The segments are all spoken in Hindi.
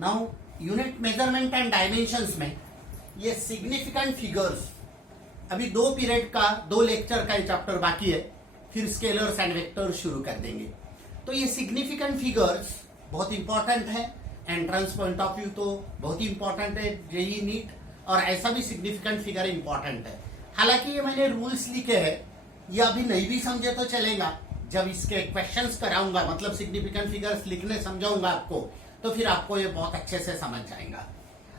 Now unit measurement and dimensions में ये सिग्निफिकेंट फिगर्स, अभी 2 पीरियड का 2 लेक्चर का चैप्टर बाकी है, फिर स्केलर्स एंड वेक्टर्स शुरू कर देंगे। तो ये सिग्निफिकेंट फिगर्स बहुत इंपॉर्टेंट है, एंट्रेंस पॉइंट ऑफ व्यू तो बहुत ही इंपॉर्टेंट है, जेई नीट, और ऐसा भी सिग्निफिकेंट फिगर इंपॉर्टेंट है। हालांकि ये मैंने रूल्स लिखे हैं, ये अभी नहीं भी समझे तो चलेगा, जब इसके क्वेश्चंस कराऊंगा, मतलब सिग्निफिकेंट फिगर्स लिखने समझाऊंगा आपको, तो फिर आपको ये बहुत अच्छे से समझ जाएगा।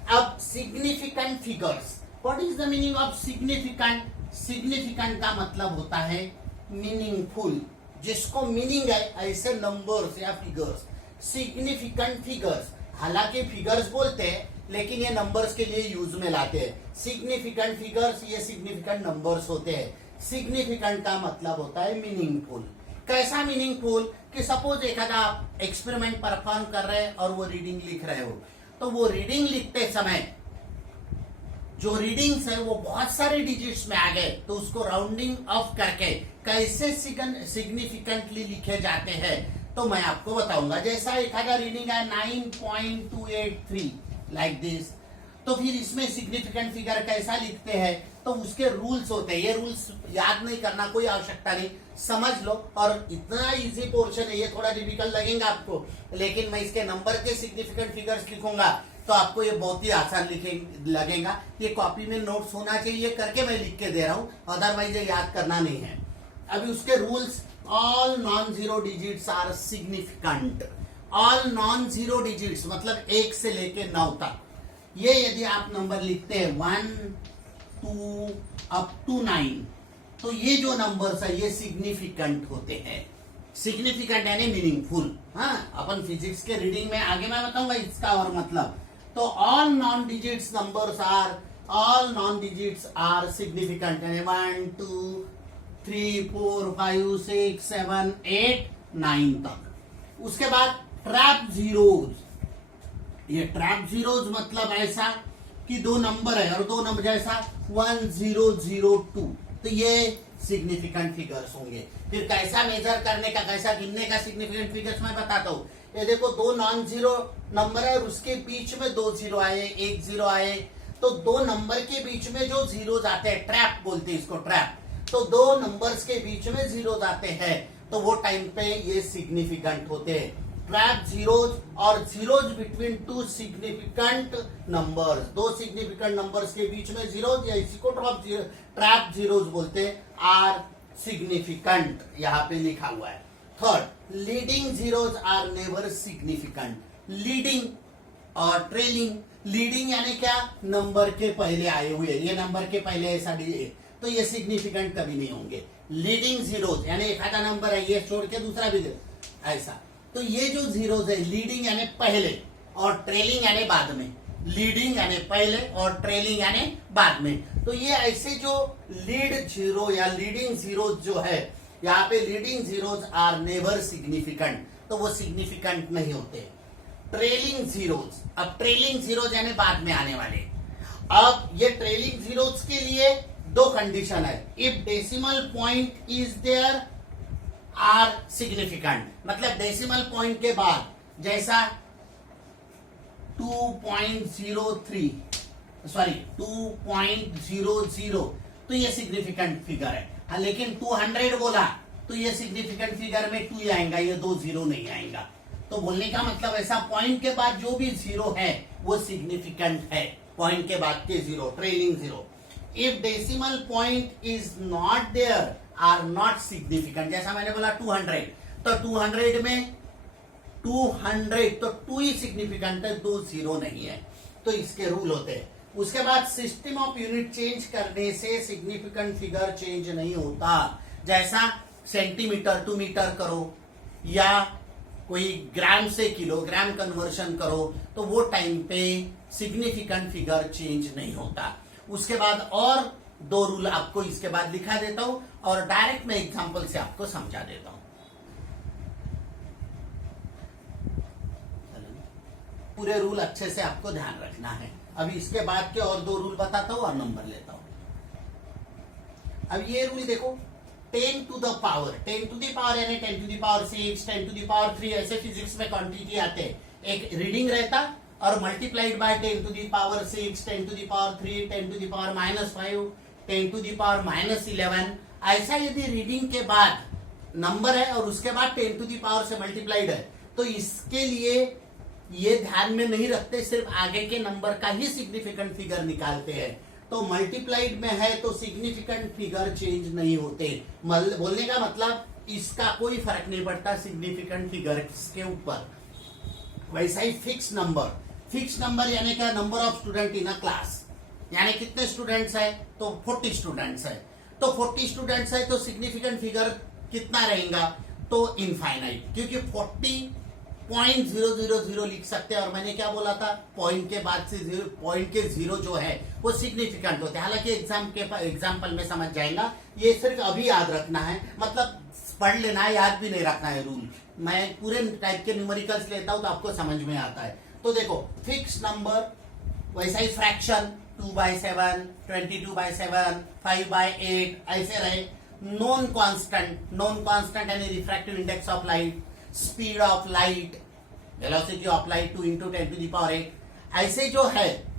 अब significant figures, what is the meaning of significant? Significant का मतलब होता है मीनिंगफुल, जिसको मीनिंग है ऐसे नंबर्स या फिगर्स। सिग्निफिकेंट फिगर्स, हालांकि फिगर्स बोलते हैं लेकिन ये नंबर्स के लिए यूज में लाते हैं। सिग्निफिकेंट फिगर्स ये सिग्निफिकेंट नंबर्स होते हैं। सिग्निफिकेंट का मतलब होता है मीनिंगफुल। कैसा मीनिंगफुल? कि सपोज एखादा आप एक्सपेरिमेंट परफॉर्म कर रहे हैं और वो रीडिंग लिख रहे हो, तो वो रीडिंग लिखते समय जो रीडिंग्स है वो बहुत सारे डिजिट्स में आ गए, तो उसको राउंडिंग ऑफ करके कैसे सिग्निफिकेंटली लिखे जाते हैं तो मैं आपको बताऊंगा। जैसा एखादा रीडिंग है 9.283 लाइक दिस, तो फिर इसमें सिग्निफिकेंट फिगर कैसा लिखते हैं तो उसके रूल्स होते हैं। ये रूल्स याद नहीं करना कोई आवश्यकता नहीं, समझ लो, और इतना इजी पोर्शन है, ये थोड़ा डिफिकल्ट लगेगा आपको, लेकिन मैं इसके नंबर के सिग्निफिकेंट फिगर्स लिखूंगा तो आपको ये बहुत ही आसान लगेगा। ये कॉपी में नोट्स होना चाहिए करके मैं लिख के दे रहा हूं, अदरवाइज ये याद करना नहीं है। अभी उसके rules, all non zero digits are significant. All non zero digits मतलब 1 से लेके 9 तक, ये यदि आप नंबर लिखते हैं 1 2 अप टू 9, तो ये जो नंबर्स है ये सिग्निफिकेंट होते हैं। सिग्निफिकेंट यानी मीनिंगफुल। हाँ, अपन फिजिक्स के रीडिंग में आगे मैं बताऊंगा इसका और मतलब। तो all non digits are significant, यानी 1 2 3 4 5 6 7 8 9 तक। उसके बाद ट्रैप जीरोज, ये ट्रैप जीरोज मतलब ऐसा कि 2 नंबर है और 2 नंबर जैसा 1002, तो ये सिग्निफिकेंट फिगर्स होंगे। फिर कैसा मेजर करने का, कैसा गिनने का सिग्निफिकेंट फिगर्स मैं बताता हूँ। ये देखो 2 नॉन जीरो नंबर है और उसके बीच में 2 जीरो आए, 1 जीरो आए, तो 2 नंबर के बीच में जो जीरोज आते हैं, ट्रैप बोलते हैं इसको, ट्रैप। तो 2 नंबर्स के बीच में जीरोज आते हैं, तो वो टाइम पे ये सिग्निफिकेंट होते हैं। ट्रैप जीरोज और zeros between 2 significant numbers, 2 significant numbers के बीच में जीरोज, या इसी को ट्रैप जीरोज बोलते हैं, आर सिग्निफिकेंट, यहाँ पे लिखा हुआ है। Third, leading zeros are never significant. Leading और ट्रेलिंग, लीडिंग यानी क्या, नंबर के पहले आए हुए, ये नंबर के पहले ऐसा तो ये सिग्निफिकेंट कभी नहीं होंगे। लीडिंग जीरोज यानी एखादा नंबर है, ये छोड़ के दूसरा भी ऐसा, तो ये जो जीरोज है, लीडिंग यानी पहले और ट्रेलिंग यानी बाद में। लीडिंग यानी पहले और ट्रेलिंग यानी बाद में। तो ये ऐसे जो लीड जीरो या लीडिंग जीरोज जो है, यहाँ पे leading zeros are never significant, तो वो सिग्निफिकेंट नहीं होते। ट्रेलिंग जीरोज, अब ट्रेलिंग जीरोज यानी बाद में आने वाले। अब ये ट्रेलिंग जीरोज के लिए 2 कंडीशन है। If decimal point is there are significant, मतलब डेसिमल पॉइंट के बाद जैसा 2.03 सॉरी 2.00, तो ये सिग्निफिकेंट फिगर है। हाँ, लेकिन 200 बोला तो ये सिग्निफिकेंट फिगर में 2 ही आएगा, ये 2 जीरो नहीं आएगा। तो बोलने का मतलब ऐसा, पॉइंट के बाद जो भी जीरो है वो सिग्निफिकेंट है, पॉइंट के बाद के zero, trailing zero. If decimal point is not there are not significant. जैसा मैंने बोला 200, तो 200 में 200 तो 2 ही सिग्निफिकेंट है, 2 जीरो नहीं है, तो इसके रूल होते हैं। उसके बाद सिस्टम ऑफ यूनिट चेंज करने से सिग्निफिकेंट फिगर चेंज नहीं होता। जैसा सेंटीमीटर टू मीटर करो या कोई ग्राम से किलोग्राम कन्वर्शन करो, तो वो टाइम पे सिग्निफिकेंट फिगर चेंज नहीं होता। उसके बाद और 2 रूल आपको इसके बाद लिखा देता हूं और डायरेक्ट मैं एग्जांपल से आपको समझा देता हूं। पूरे रूल अच्छे से आपको ध्यान रखना है। अभी इसके बाद के और 2 रूल बताता हूं और नंबर लेता हूं। अब ये रूल देखो, 10 to the power, 10 to the power यानी 10 to the power 6, 10 to the power 3, ऐसे फिजिक्स में क्वांटिटी आते हैं। एक रीडिंग रहता और multiplied by 10 to the power 6, 10 to the power 3, 10 to the power -5, 10 to the power -11, ऐसा यदि रीडिंग के बाद नंबर है और उसके बाद 10 टू द पावर से मल्टीप्लाइड है, तो इसके लिए ये ध्यान में नहीं रखते, सिर्फ आगे के नंबर का ही सिग्निफिकेंट फिगर निकालते हैं। तो मल्टीप्लाइड में है तो सिग्निफिकेंट फिगर चेंज नहीं होते। बोलने का मतलब इसका कोई फर्क नहीं पड़ता सिग्निफिकेंट फिगर के ऊपर। वैसा ही फिक्स नंबर यानी क्या, number of student in a class, यानी कितने स्टूडेंट्स है, तो 40 स्टूडेंट्स है। तो 40 स्टूडेंट्स है तो सिग्निफिकेंट फिगर कितना रहेगा, तो इनफाइनाइट, क्योंकि 40.000 लिख सकते हैं। और मैंने क्या बोला था, पॉइंट के बाद से पॉइंट के 0 जो है वो सिग्निफिकेंट होते हैं। हालांकि एग्जाम्पल में समझ जाएगा, ये सिर्फ अभी याद रखना है, मतलब पढ़ लेना है, याद भी नहीं रखना है रूल। मैं पूरे टाइप के न्यूमेरिकल्स लेता हूं तो आपको समझ में आता है। तो देखो फिक्स नंबर, वैसा ही फ्रैक्शन 2/7, 22/7, 5/8 ऐसे रहे। नॉन कांस्टेंट यानी refractive index of light, speed of light, velocity of light 2 × 10 to the power 8, ऐसे जो है।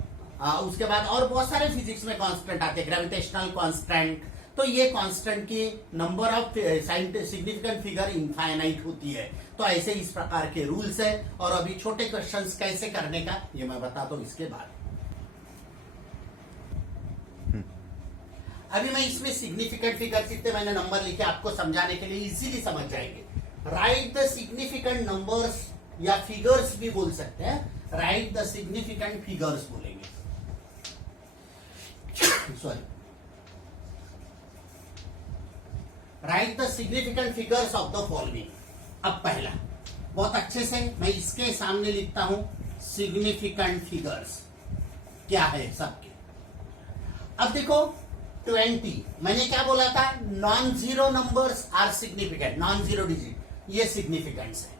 उसके बाद और बहुत सारे फिजिक्स में कांस्टेंट आते हैं, ग्रेविटेशनल कांस्टेंट। तो ये कांस्टेंट की number of significant figure infinite होती है। तो ऐसे इस प्रकार के रूल्स है। और अभी छोटे क्वेश्चंस कैसे करने का ये मैं बताता हूं इसके बाद। अभी मैं इसमें सिग्निफिकेंट फिगर कितने मैंने नंबर लिखे आपको समझाने के लिए, इजीली समझ जाएंगे। राइट द सिग्निफिकेंट नंबर्स या फिगर्स भी बोल सकते हैं, राइट द सिग्निफिकेंट फिगर्स बोलेंगे। Sorry, right the significant figures of the following. अब पहला बहुत अच्छे से मैं इसके सामने लिखता हूं, सिग्निफिकेंट फिगर्स क्या है सबके। अब देखो 20, मैंने क्या बोला था, non zero numbers are significant, non zero digit ये सिग्निफिकेंट्स है।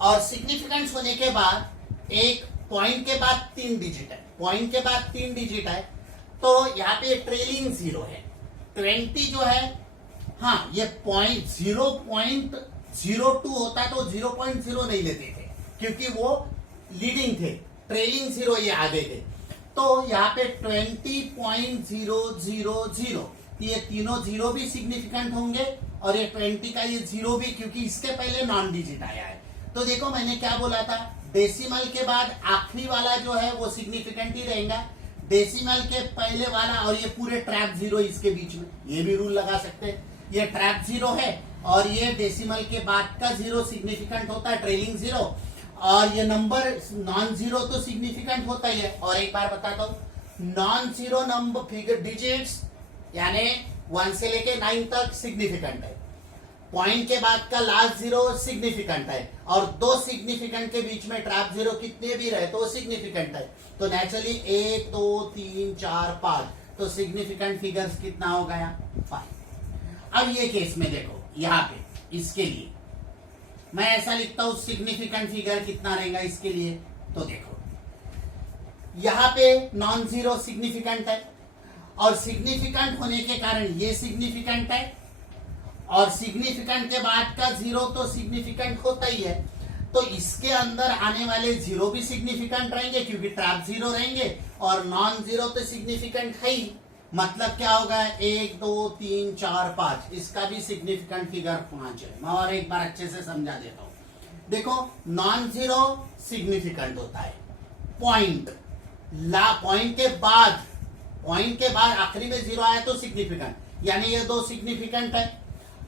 और सिग्निफिकेंट्स होने के बाद एक पॉइंट के बाद 3 डिजिट है, पॉइंट के बाद 3 डिजिट है, तो यहाँ पे ट्रेलिंग 0 है। 20 जो है, हाँ ये 0.02 होता तो 0.0 नहीं लेते थे क्योंकि वो लीडिंग थे, ट्रेलिंग 0 ये आगे थे। तो यहाँ पे 20.000, ये तीनों 0 भी सिग्निफिकेंट होंगे और ये 20 का ये 0 भी, क्योंकि इसके पहले नॉन डिजिट आया है। तो देखो मैंने क्या बोला था, डेसिमल के बाद आखिरी वाला जो है वो सिग्निफिकेंट ही रहेगा, डेसिमल के पहले वाला और ये पूरे ट्रैप 0 इसके बीच में, ये भी रूल लगा सकते हैं। ये ट्रैप 0 है और ये डेसिमल के बाद का 0 सिग्निफिकेंट होता है, ट्रेलिंग 0, और ये नंबर नॉन जीरो तो सिग्निफिकेंट होता ही है। और एक बार बताता हूं, non zero number figure digits यानी 1 से लेके 9 तक सिग्निफिकेंट है, पॉइंट के बाद का लास्ट 0 सिग्निफिकेंट है, और 2 सिग्निफिकेंट के बीच में ट्रैप 0 कितने भी रहे तो सिग्निफिकेंट है। तो नेचुरली 1 2 3 4 5, तो सिग्निफिकेंट फिगर्स कितना हो गया, 5। अब ये केस में देखो, यहाँ पे इसके लिए मैं ऐसा लिखता हूं, सिग्निफिकेंट फिगर कितना रहेगा इसके लिए। तो देखो यहां पे नॉन जीरो सिग्निफिकेंट है, और सिग्निफिकेंट होने के कारण ये सिग्निफिकेंट है, और सिग्निफिकेंट के बाद का 0 तो सिग्निफिकेंट होता ही है। तो इसके अंदर आने वाले 0 भी सिग्निफिकेंट रहेंगे क्योंकि ट्रैप 0 रहेंगे, और नॉन जीरो तो सिग्निफिकेंट है ही। मतलब क्या होगा, 1 2 3 4 5, इसका भी सिग्निफिकेंट फिगर 5 है। मैं और एक बार अच्छे से समझा देता हूं। देखो नॉन जीरो सिग्निफिकेंट होता है, पॉइंट के बाद आखिरी में 0 आया तो सिग्निफिकेंट, यानी ये 2 सिग्निफिकेंट है।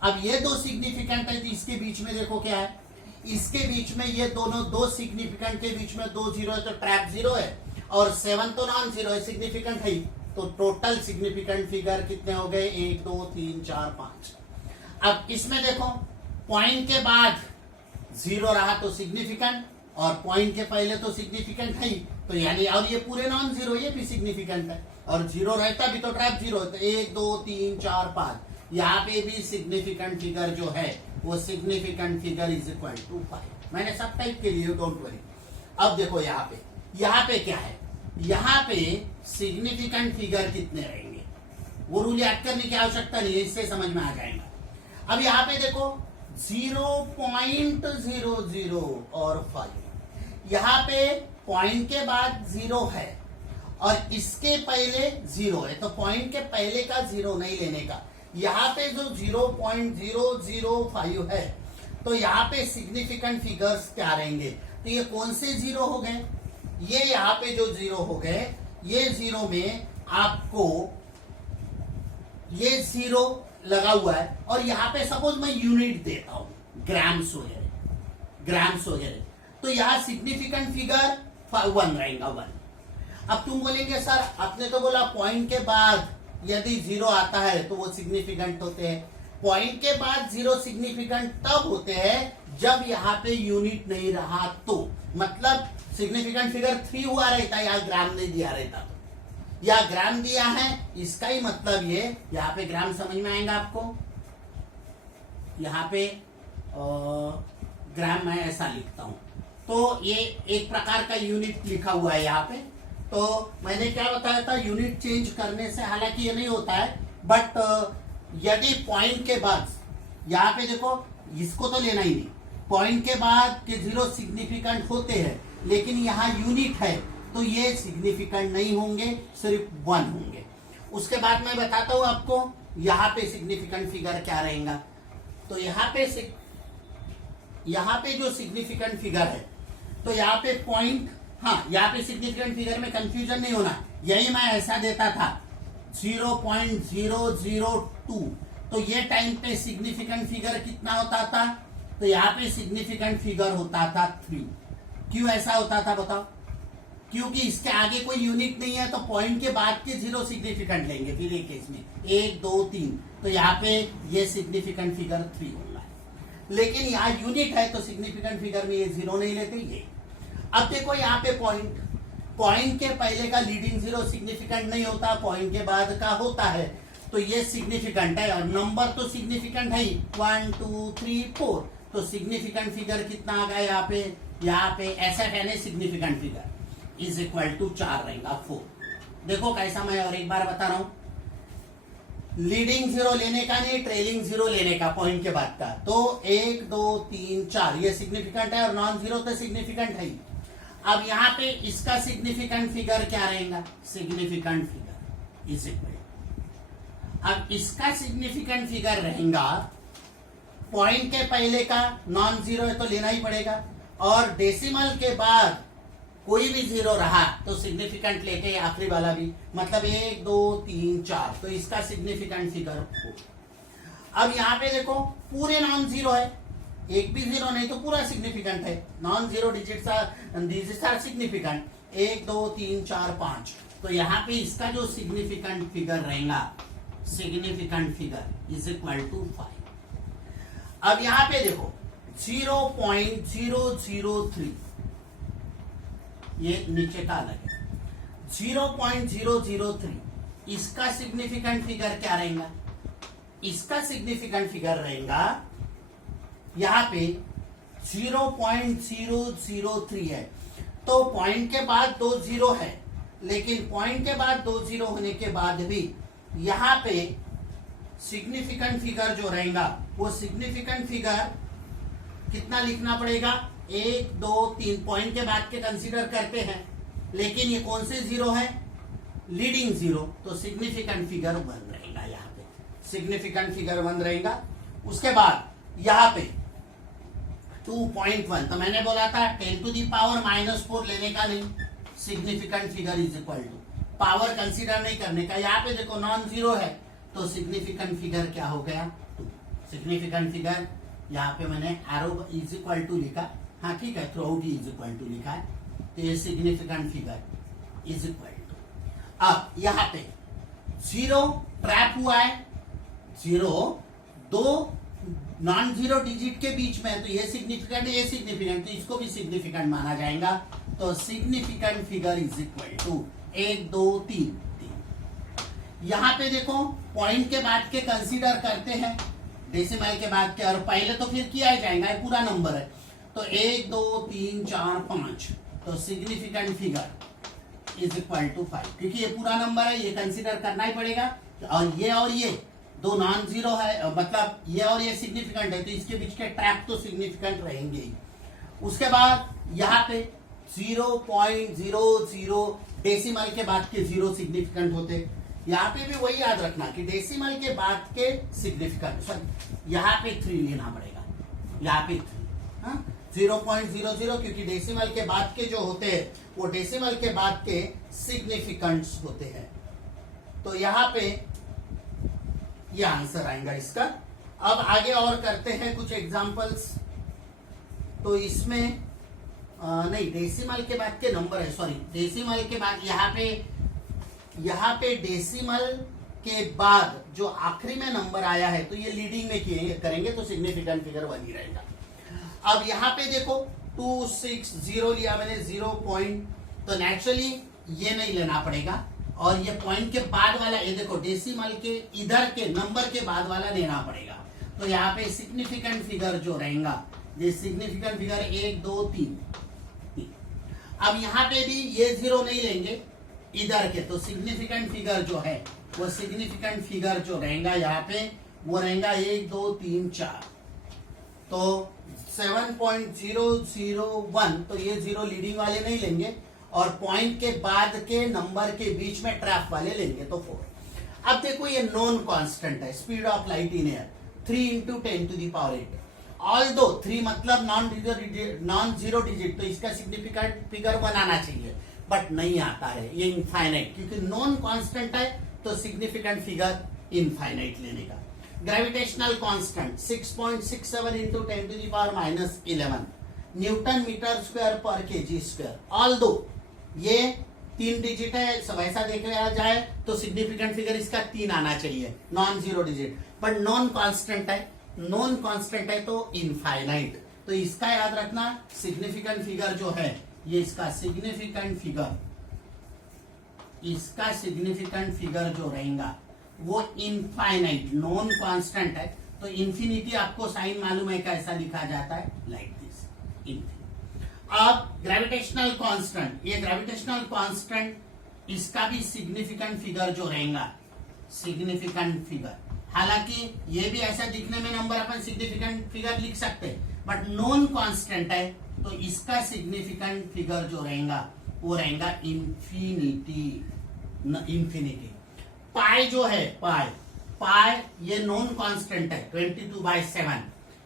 अब ये 2 सिग्निफिकेंट है तो इसके बीच में देखो क्या है, इसके बीच में ये दोनों 2 सिग्निफिकेंट के बीच में 2 0 है तो ट्रैप 0 है, और 7 तो नॉन जीरो है, सिग्निफिकेंट है। तो टोटल सिग्निफिकेंट फिगर कितने हो गए, 1 2 3 4 5। अब इसमें देखो पॉइंट के बाद 0 रहा तो सिग्निफिकेंट, और पॉइंट के पहले तो सिग्निफिकेंट है ही, तो यानी और ये पूरे नॉन जीरो, ये भी सिग्निफिकेंट है, और 0 रहता भी तो ट्रैप 0 है। तो 1 2 3 4 5, यहाँ पे भी सिग्निफिकेंट फिगर जो है वो significant figure is equal to 5। मैंने सब टाइप के लिए, डोंट वरी। अब देखो यहाँ पे क्या है, यहाँ पे सिग्निफिकेंट फिगर कितने रहेंगे, वो रूल याद करने की आवश्यकता नहीं है, इससे समझ में आ जाएगा। अब यहाँ पे देखो 0.00 और 5, यहाँ पे पॉइंट के बाद 0 है और इसके पहले 0 है, तो पॉइंट के पहले का 0 नहीं लेने का। यहाँ पे जो 0.005 है, तो यहाँ पे सिग्निफिकेंट फिगर्स क्या रहेंगे? तो ये कौन से 0 हो गए? ये यहाँ पे जो 0 हो गए, ये 0 में आपको ये 0 लगा हुआ है और यहाँ पे सपोज मैं यूनिट देता हूं, ग्राम्स वगैरह, तो यहाँ सिग्निफिकेंट फिगर 1 रहेगा, 1। अब तुम बोलेंगे सर आपने तो बोला पॉइंट के बाद यदि 0 आता है तो वो सिग्निफिकेंट होते हैं। पॉइंट के बाद 0 सिग्निफिकेंट तब होते हैं जब यहाँ पे यूनिट नहीं रहा, तो मतलब सिग्निफिकेंट फिगर 3 हुआ रहता या ग्राम नहीं दिया रहता, या ग्राम दिया है, इसका ही मतलब ये यहाँ पे ग्राम समझ में आएगा आपको। यहाँ पे ग्राम मैं ऐसा लिखता हूं, तो ये एक प्रकार का यूनिट लिखा हुआ है यहाँ पे। तो मैंने क्या बताया था, यूनिट चेंज करने से हालांकि ये नहीं होता है, बट यदि पॉइंट के बाद, यहाँ पे देखो इसको तो लेना ही नहीं, पॉइंट के बाद के 0 सिग्निफिकेंट होते हैं, लेकिन यहाँ यूनिट है तो ये सिग्निफिकेंट नहीं होंगे, सिर्फ 1 होंगे। उसके बाद मैं बताता हूं आपको यहाँ पे सिग्निफिकेंट फिगर क्या रहेगा। तो यहाँ पे जो सिग्निफिकेंट फिगर है, तो यहाँ पे पॉइंट, हाँ यहाँ पे सिग्निफिकेंट फिगर में कंफ्यूजन नहीं होना, यही मैं ऐसा देता था 0.002, तो ये टाइम पे सिग्निफिकेंट फिगर कितना होता था? तो यहाँ पे सिग्निफिकेंट फिगर होता था 3। क्यों ऐसा होता था बताओ? क्योंकि इसके आगे कोई यूनिट नहीं है, तो पॉइंट के बाद के 0 सिग्निफिकेंट लेंगे। फिर एक केस में 1 2 3, तो यहाँ पे ये सिग्निफिकेंट फिगर 3 होगा, लेकिन यहाँ यूनिट है तो सिग्निफिकेंट फिगर में ये 0 नहीं लेते ये। अब देखो यहाँ पे पॉइंट के पहले का लीडिंग 0 सिग्निफिकेंट नहीं होता, पॉइंट के बाद का होता है, तो ये सिग्निफिकेंट है और नंबर तो सिग्निफिकेंट है ही, 1 2 3 4, तो सिग्निफिकेंट फिगर कितना आ गया यहाँ पे एसएफ यानी significant figure is equal to 4 रहेगा, 4। देखो कैसा, मैं और एक बार बता रहा हूं, लीडिंग 0 लेने का नहीं, ट्रेलिंग 0 लेने का पॉइंट के बाद का। तो 1 2 3 4 ये सिग्निफिकेंट है और नॉन 0 तो सिग्निफिकेंट है ही। अब यहाँ पे इसका सिग्निफिकेंट फिगर क्या रहेगा? सिग्निफिकेंट फिगर इज इक्वल, अब इसका सिग्निफिकेंट फिगर रहेगा पॉइंट के पहले का, नॉन 0 है तो लेना ही पड़ेगा, और डेसिमल के बाद कोई भी 0 रहा तो सिग्निफिकेंट लेके आखिरी वाला भी, मतलब 1 2 3 4, तो इसका सिग्निफिकेंट फिगर हो। अब यहाँ पे देखो पूरे नॉन 0 है, एक भी 0 नहीं तो पूरा सिग्निफिकेंट है, नॉन 0 डिजिट्स आर सिग्निफिकेंट, 1 2 3 4 5, तो यहाँ पे इसका जो सिग्निफिकेंट फिगर रहेगा, significant figure is equal to 5। अब यहाँ पे देखो 0.003, ये नीचे का अलग है, 0.003, इसका सिग्निफिकेंट फिगर क्या रहेगा? इसका सिग्निफिकेंट फिगर रहेगा यहाँ पे 0.003 है, तो पॉइंट के बाद 2 0 है, लेकिन पॉइंट के बाद 2 0 होने के बाद भी यहाँ पे सिग्निफिकेंट फिगर जो रहेगा, वो सिग्निफिकेंट फिगर कितना लिखना पड़ेगा? 1 2 3, पॉइंट के बाद के कंसीडर करते हैं, लेकिन ये कौन से 0 है? लीडिंग 0, तो सिग्निफिकेंट फिगर 1 रहेगा, यहाँ पे सिग्निफिकेंट फिगर 1 रहेगा। उसके बाद यहाँ पे 2.1, तो मैंने बोला था 10 to the power -4 लेने का नहीं, significant figure is equal to power consider नहीं करने का। यहाँ पे देखो नॉन 0 है तो सिग्निफिकेंट फिगर क्या हो गया? 2। सिग्निफिकेंट फिगर यहाँ पे मैंने एरो इज इक्वल टू लिखा, हाँ ठीक है, throughout is equal to लिखा है, तो ये significant figure is equal to. अब यहाँ पे 0 ट्रैप हुआ है, 0 2 नॉन 0 डिजिट के बीच में है, तो ये सिग्निफिकेंट ये सिग्निफिकेंट, तो इसको भी सिग्निफिकेंट माना जाएगा, तो significant figure is equal to 1 2 3 3। यहाँ पे देखो पॉइंट के बाद के कंसीडर करते हैं, डेसिमल के बाद के, और पहले तो फिर किया ही जाएगा, पूरा नंबर है, तो 1 2 3 4 5, तो significant figure is equal to 5, क्योंकि ये पूरा नंबर है, ये कंसीडर करना ही पड़ेगा, और ये दो नॉन 0 है, मतलब ये और ये सिग्निफिकेंट है, तो इसके बीच के ट्रैप तो सिग्निफिकेंट रहेंगे ही। उसके बाद यहाँ पे 0.00 डेसिमल के बाद के जीरो सिग्निफिकेंट होते। यहाँ पे भी वही याद रखना कि डेसिमल के बाद के सिग्निफिकेंट, सॉरी यहाँ पे 3 लेना पड़ेगा, यहाँ पे 3, 0.00 क्योंकि डेसिमल के बाद के जो होते हैं वो डेसिमल के बाद के सिग्निफिकेंट्स होते हैं। तो यहाँ पे ये आंसर आएगा इसका। अब आगे और करते हैं कुछ एग्जांपल्स। तो इसमें नहीं, डेसिमल के बाद के नंबर है, सॉरी डेसिमल के बाद यहाँ पे डेसिमल के बाद जो आखिरी में नंबर आया है तो ये लीडिंग में किए करेंगे तो सिग्निफिकेंट फिगर 1 ही रहेगा। अब यहाँ पे देखो 260 लिया मैंने 0 पॉइंट, तो नेचुरली ये नहीं लेना पड़ेगा और ये पॉइंट के बाद वाला, ये देखो डेसिमल के इधर के नंबर के बाद वाला लेना पड़ेगा। तो यहाँ पे सिग्निफिकेंट फिगर जो रहेगा, ये सिग्निफिकेंट फिगर 1 2 3। अब यहाँ पे भी ये 0 नहीं लेंगे इधर के, तो सिग्निफिकेंट फिगर जो है वो सिग्निफिकेंट फिगर जो रहेगा यहाँ पे वो रहेगा 1 2 3 4। तो 7.001, तो ये 0 लीडिंग वाले नहीं लेंगे और पॉइंट के बाद के नंबर के बीच में ट्रैप वाले लेंगे तो 4। अब देखो ये नॉन कांस्टेंट है, speed of light in air 3 × 10⁸। Although 3 मतलब नॉन जीरो डिजिट, तो इसका सिग्निफिकेंट फिगर 1 आना चाहिए, बट नहीं आता है, ये इनफाइनाइट, क्योंकि नॉन कांस्टेंट है तो सिग्निफिकेंट फिगर इनफाइनाइट लेने का। Gravitational constant 6.67 × 10⁻11 newton metre square पर केजी स्क्वायर। ऑल्दो ये 3 डिजिट है, सब ऐसा देखा जाए तो सिग्निफिकेंट फिगर इसका 3 आना चाहिए, non zero digit, but non constant है, नॉन कांस्टेंट है तो इनफाइनाइट। तो इसका याद रखना, सिग्निफिकेंट फिगर जो है ये इसका सिग्निफिकेंट फिगर जो रहेगा वो इनफाइनाइट, नॉन कांस्टेंट है तो इंफिनिटी आपको साइन मालूम है कैसा लिखा जाता है, लाइक दिस इंफिनिटी। अब ग्रेविटेशनल कांस्टेंट, ये ग्रेविटेशनल कांस्टेंट इसका भी सिग्निफिकेंट फिगर जो रहेगा, सिग्निफिकेंट फिगर, हालांकि ये भी ऐसा दिखने में नंबर अपन सिग्निफिकेंट फिगर लिख सकते हैं, बट नॉन कांस्टेंट है तो इसका सिग्निफिकेंट फिगर जो रहेगा वो रहेगा इंफिनिटी। पाई जो है, पाई ये नॉन कांस्टेंट है 22/7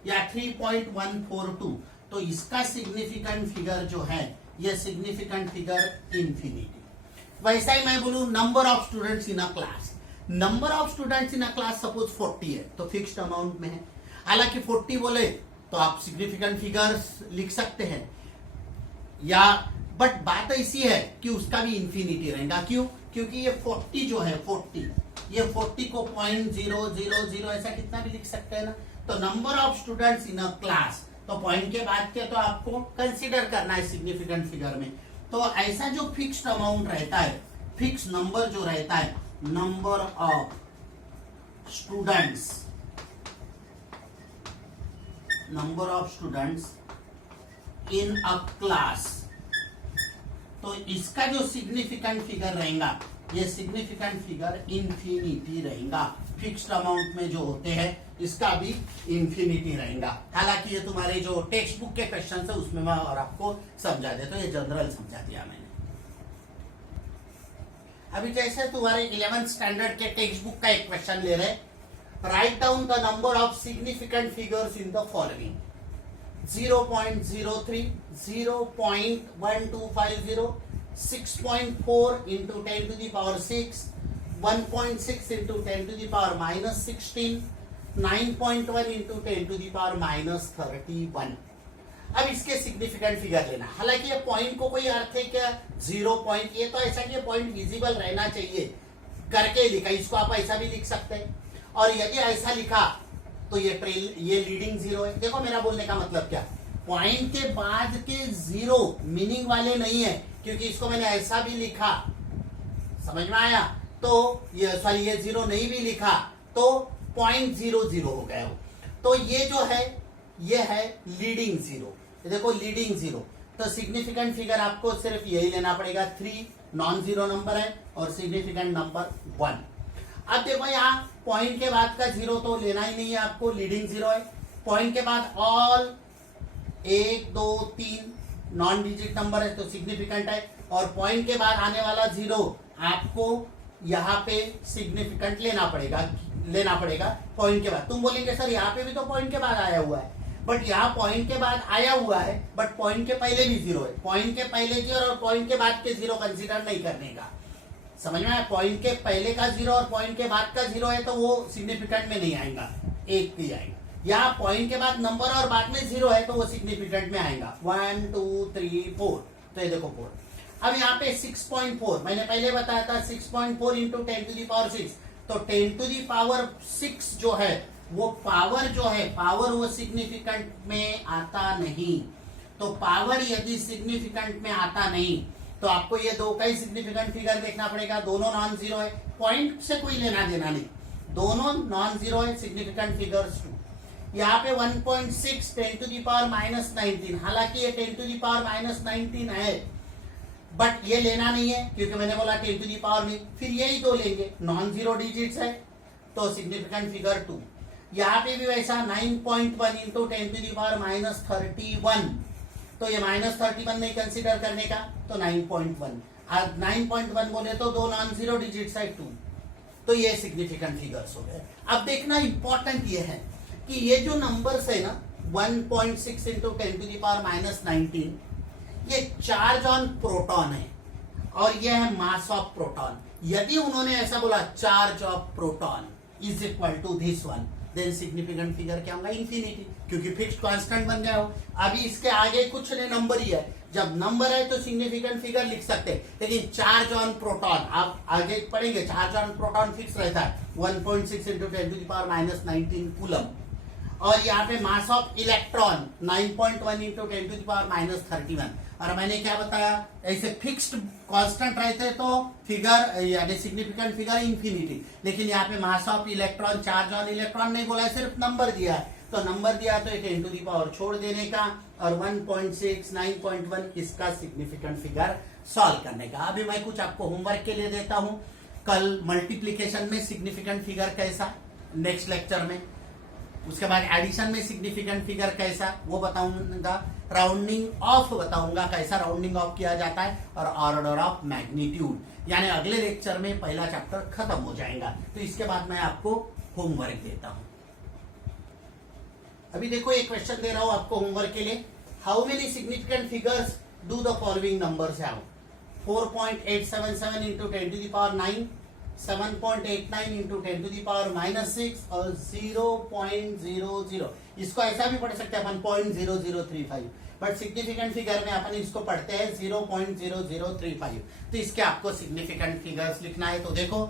या 3.142, तो इसका सिग्निफिकेंट फिगर जो है ये सिग्निफिकेंट फिगर इंफिनिटी। वैसा ही मैं बोलूं number of students in a class, number of students in a class suppose 40 है तो फिक्स्ड अमाउंट में है, हालांकि 40 बोले तो आप सिग्निफिकेंट फिगर्स लिख सकते हैं या, बट बात ऐसी है कि उसका भी इंफिनिटी रहेगा। क्यों? क्योंकि ये 40 जो है 40, ये 40 को 0.000 ऐसा कितना भी लिख सकते हैं ना, तो number of students in a class, तो पॉइंट के बाद के तो आपको कंसीडर करना है सिग्निफिकेंट फिगर में। तो ऐसा जो फिक्स्ड अमाउंट रहता है, फिक्स नंबर जो रहता है, number of students in a class, तो इसका जो सिग्निफिकेंट फिगर रहेगा ये सिग्निफिकेंट फिगर इंफिनिटी रहेगा। फिक्स्ड अमाउंट में जो होते हैं इसका भी इंफिनिटी रहेगा। हालांकि ये तुम्हारे जो टेक्स्ट बुक के क्वेश्चन है उसमें मैं और आपको समझा दे, तो ये जनरल समझा दिया मैंने। अभी जैसे तुम्हारे 11th स्टैंडर्ड के टेक्स्ट बुक का एक क्वेश्चन ले रहे, write down the number of significant figures in the following: 0.03, 0.1250, 6.4 × 10⁻6, 1.6 × 10⁻16, 9.1 × 10⁻31। अब इसके सिग्निफिकेंट फिगर लेना। हालांकि ये पॉइंट को कोई अर्थ है क्या 0 पॉइंट, ये तो ऐसा कि पॉइंट विजिबल रहना चाहिए करके लिखा, इसको आप ऐसा भी लिख सकते हैं, और यदि ऐसा लिखा तो ये लीडिंग 0 है। देखो मेरा बोलने का मतलब क्या, पॉइंट के बाद के 0 मीनिंग वाले नहीं है, क्योंकि इसको मैंने ऐसा भी लिखा, समझ में आया, तो ये सॉरी ये 0 नहीं भी लिखा तो 0.00 हो गया वो। तो ये जो है ये है लीडिंग 0, देखो लीडिंग 0, तो सिग्निफिकेंट फिगर आपको सिर्फ यही लेना पड़ेगा, 3 नॉन जीरो नंबर है और सिग्निफिकेंट नंबर 1। अब देखो यहाँ पॉइंट के बाद का 0 तो लेना ही नहीं है आपको, लीडिंग 0 है। पॉइंट के बाद ऑल 1 2 3 नॉन डिजिट नंबर है तो सिग्निफिकेंट है, और पॉइंट के बाद आने वाला 0 आपको यहाँ पे सिग्निफिकेंट लेना पड़ेगा पॉइंट के बाद। तुम बोलेंगे सर यहाँ पे भी तो पॉइंट के बाद आया हुआ है, बट यहाँ पॉइंट के बाद आया हुआ है बट पॉइंट के पहले भी 0 है। पॉइंट के पहले 0 और पॉइंट के बाद के 0 कंसीडर नहीं करने का, समझ में आया? पॉइंट के पहले का 0 और पॉइंट के बाद का 0 है तो वो सिग्निफिकेंट में नहीं आएगा, एक ही आएगा। यहाँ पॉइंट के बाद नंबर और बाद में 0 है तो वो सिग्निफिकेंट में आएगा। 1 2 3 4, तो ये देखो 4। अब यहाँ पे 6.4 मैंने पहले बताया था, 6.4 इंटू 10 टू दी पावर 6, तो 10 टू दी पावर 6 जो है वो पावर वो सिग्निफिकेंट में आता नहीं। तो पावर यदि सिग्निफिकेंट में आता नहीं तो आपको ये दो का ही सिग्निफिकेंट फिगर देखना पड़ेगा। दोनों नॉन जीरो है, पॉइंट से कोई लेना देना नहीं, दोनों नॉन जीरो है, सिग्निफिकेंट फिगर्स 2। यहाँ पे 1.6 10 टू दी पावर -19, हालांकि ये 10 टू दी पावर -19 है बट ये लेना नहीं है क्योंकि मैंने बोला 10 टू दी पावर में, फिर यही दो लेंगे, नॉन जीरो डिजिट्स है तो सिग्निफिकेंट फिगर 2। यहाँ पे भी वैसा 9.1 इंटू 10 टू दी पावर -31, तो ये -31 नहीं कंसीडर करने का, तो 9.1। 9.1 बोले तो दो नॉन जीरो डिजिट्स है 2, तो ये सिग्निफिकेंट फिगर्स हो गए। अब देखना इंपॉर्टेंट ये है कि ये जो नंबर्स है ना 1.6 इंटू 10 टू दी पावर -19, ये चार्ज ऑन प्रोटॉन है और ये है मास ऑफ प्रोटॉन। यदि उन्होंने ऐसा बोला charge of proton is equal to this one, then significant figure क्या होगा? इन्फिनिटी, क्योंकि फिक्स्ड कांस्टेंट बन गया हो। अभी इसके आगे कुछ नहीं, नंबर ही है। जब नंबर है तो सिग्निफिकेंट फिगर लिख सकते हैं, लेकिन चार्ज ऑन प्रोटॉन आप आगे पढ़ेंगे, चार्ज ऑन प्रोटॉन फिक्स रहता है 1.6 into 10 to the power -19 coulomb. और यहाँ पे mass of electron 9.1 into 10 to the power -31। और मैंने क्या बताया, ऐसे फिक्स्ड कांस्टेंट रहते तो फिगर यानी सिग्निफिकेंट फिगर इन्फिनिटी, लेकिन यहाँ पे mass of electron, charge on electron नहीं बोला है, सिर्फ नंबर दिया है। तो नंबर दिया तो 10 टू दी पावर छोड़ देने का और 1.6 9.1 इसका सिग्निफिकेंट फिगर सॉल्व करने का। अभी मैं कुछ आपको होमवर्क के लिए देता हूं, कल मल्टीप्लीकेशन में सिग्निफिकेंट फिगर कैसा, नेक्स्ट लेक्चर में। उसके बाद एडिशन में सिग्निफिकेंट फिगर कैसा वो बताऊंगा, राउंडिंग ऑफ बताऊंगा कैसा राउंडिंग ऑफ किया जाता है, और ऑर्डर ऑफ मैग्नीट्यूड, यानी अगले लेक्चर में पहला चैप्टर खत्म हो जाएगा। तो इसके बाद मैं आपको होमवर्क देता हूं। अभी देखो एक क्वेश्चन दे रहा हूं आपको होमवर्क के लिए। How many significant figures do the following numbers have? 4.877 into 10 to the power 9, 7.89 into 10 to the power -6 और 0.00। इसको ऐसा भी पढ़ सकते हैं अपन 0.0035, बट सिग्निफिकेंट फिगर में अपन इसको पढ़ते हैं 0.0035। तो इसके आपको सिग्निफिकेंट फिगर्स लिखना है। तो देखो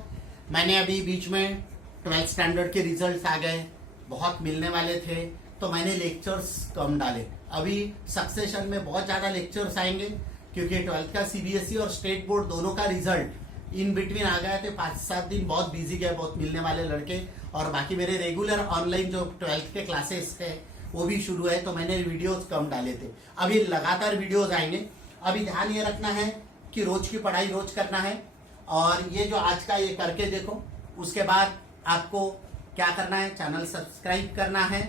मैंने अभी बीच में 12th स्टैंडर्ड के रिजल्ट्स आ गए, बहुत मिलने वाले थे तो मैंने लेक्चर्स कम डाले। अभी सक्सेशन में बहुत ज्यादा लेक्चर्स आएंगे क्योंकि 12th का सीबीएसई और स्टेट बोर्ड दोनों का रिजल्ट इन बिटवीन आ गया, तो 5-7 दिन बहुत बिजी गए, बहुत मिलने वाले लड़के। और बाकी मेरे रेगुलर ऑनलाइन जो 12th के क्लासेस है वो भी शुरू है, तो मैंने वीडियोस कम डाले थे। अभी लगातार वीडियोस आएंगे। अभी ध्यान ये रखना है कि रोज की पढ़ाई रोज करना है, और ये जो आज का ये करके देखो, उसके बाद आपको क्या करना है, चैनल सब्सक्राइब करना है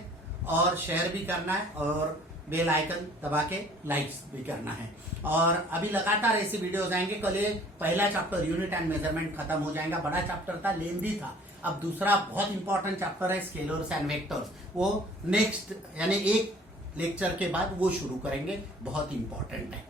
और शेयर भी करना है और बेल आइकन दबा के लाइक्स भी करना है। और अभी लगातार ऐसी वीडियोस आएंगे। कल ये पहला चैप्टर यूनिट एंड मेजरमेंट खत्म हो जाएगा, बड़ा चैप्टर था, लेंथी था। अब दूसरा बहुत इंपॉर्टेंट चैप्टर है स्केलर्स एंड वेक्टर्स, वो नेक्स्ट यानी एक लेक्चर के बाद वो शुरू करेंगे, बहुत इंपॉर्टेंट है।